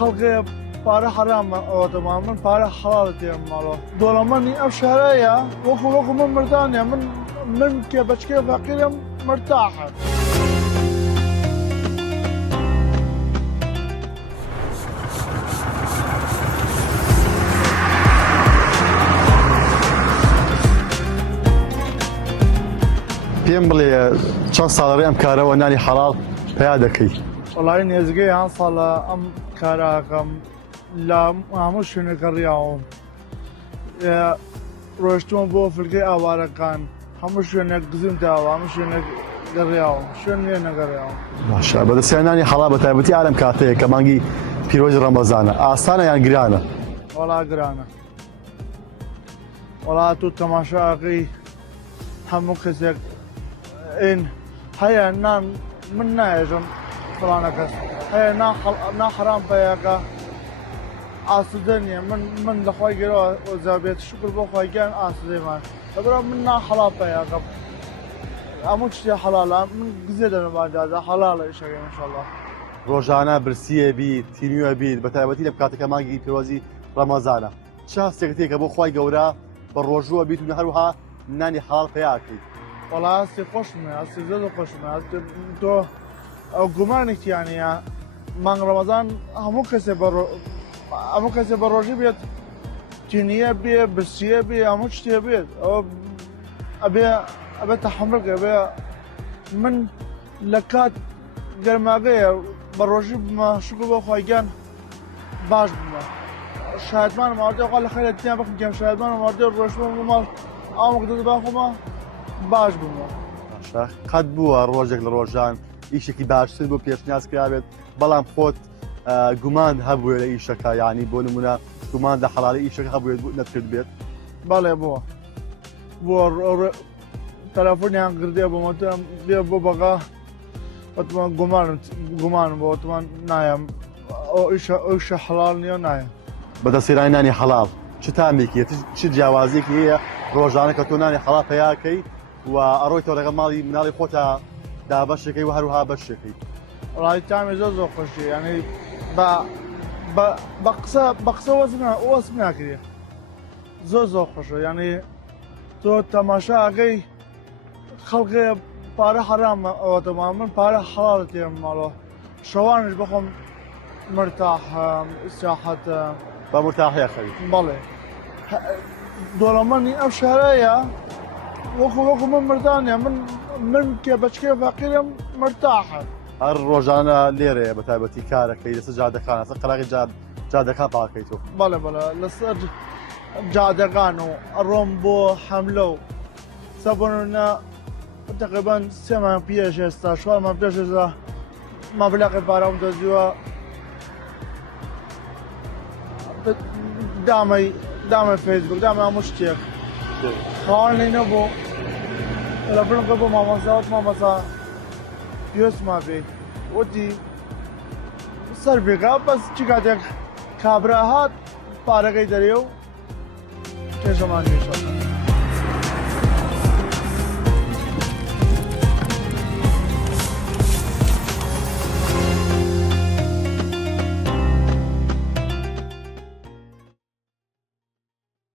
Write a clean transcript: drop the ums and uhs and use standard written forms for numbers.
خەڵکی پارە حرامە ئەوەتەمان من پارە حەڵاڵ تێم ماڵەوە دۆڵەمەنی ئەو شارەیە وەکو من مردانە من کێ بەچکێ فەقیرم مرتاحە. پێم بڵێ چەند ساڵەڕێ ئەم کارەوە نانی حەڵاڵ پیا دەکەی؟ وەڵی نێزگەی هەن ساڵە ئەم کاراکەم لە هەموو شوێنێکە ڕیاوم ڕۆشتووە بۆ فلکەی ئاوارەکان هەموو شوێنێک گزم داوە هەموو شوێنێک گەڕیاوم شوێن لێ نەگەڕیاوم. باشە بەدەستیان نانی حەڵاڵ بە تایبەتی ئالەم کاتەیە کە مانگی پیرۆزی ڕەمەزانە ئاسانە یان گرانە؟ وەڵا گرانە وەڵا تو تەماشاقی هەموو کەسێک ئین هەیە نان من نایژم فڵانە کەس هەیە ناحرام پێیەکە ئاسودە نییە من لەخوای گەرەوە ئۆزابێت شکر بۆ خۆیگەیان ئاسودەیمان لەبەرەوە من ناحەڵال پێیەکە هەموو شتێ حەڵالە من گزێ دەنەمادادا حەڵالە ئیشەکەی ئینشەڵڵا. ڕۆژانە برسیە بیت تینووە بیت بە تایبەتی لەم کاتێکە مانگی پیرۆزی ڕەمەزانە چ هەستێکت هەیە کە بۆ خوای گەورە بە ڕۆژووە بیت و هەروەها نانی حەڵاڵ پێیاکەیت؟ وەڵا هەستی خۆشمە هەستی زۆر خۆشمە تۆ ئەو گومانێکیانەیە مانگ ڕەمەزان هەموو کەسێ بە ڕۆژی بێت تینیە بێ برسیە بێ هەموو شتێ بێت ئەوە ئەبێ تەحەمڵکە بێ من لە کات گەرماگەیە بە ڕۆژی بمە شکر بۆ خۆیگەیان باش بمە شایەتمان ماوەردەی خوا لە خەیرە تیان بکەم کەم شایەتمان ماوەردەی ڕۆژمە بۆ ماڵ ئاوەک دەباخۆمە باش بوومە. قەت بووە ڕۆژێک لە ڕۆژان ئیشێکی باشتر بۆ پێشنیاز کرابێت بەڵام خۆت گومان هەبووە لە ئیشەکە یعنی بۆ نمونە گومان لە حەڵاڵی ئیشەکە هەبووێت نەکرد بێت؟ بەڵێ بۆ تەلەفۆنیان کردێ بۆمە بێ بۆ بەغا وتمان گومانم بۆ وتمان نایم ئەوشە حەڵاڵ نییە نایە. بەدەستێرانی نانی حەڵاڵ چ تامێکی چ جیاوازیەکی هەیە ڕۆژانە کە تۆ نانی حەڵاڵ پێیاکەی و ئەڕۆیتەوە لەگەڵ ماڵی مناڵی خۆتە دابەشەکەی و هەروها بەشەکەی؟ ڕای تامی زۆر خۆشی ینی بە قسە وەسم ناکرێ زۆر خۆشە ینی تۆ تەماشاگەی خەڵکی پارە حرامە ئەوەتەمان من پارە حەڵاڵ تێم ماڵەوە شەوانش بخۆم مرتاحە ئیستراحەتە بە مرتاحەیە خەوی. بەڵێ دۆڵەمەنی ئەو شارەیە وەکو من مردانە من کێ بەچکێ فەقیرم مرتاحە. هەر ڕۆژانە لێرەیە بە تایبەتی کارەکەی لەسەر جادەکان لەسەر قەراغی جادەکان پاکەیتەوە؟ بەڵێ لەسەر جادەکان و ئەڕۆم بۆ حەملە و سەبوونە تقریبان 3 مانگ پێش ئێستا 4 مانگ پێش ئێستا مەبلەغی پارەم دۆزیوە دامە فەیسبوک دامە هەموو شتێک خاوەنی نەبوو لە بڕمکە بۆ مامۆستا مامۆستا پێویستما بێ وتی سەر بێکا بەس چ کاتێک کابرا هات پارەکەی دەرێ و کێشەمان نیشە.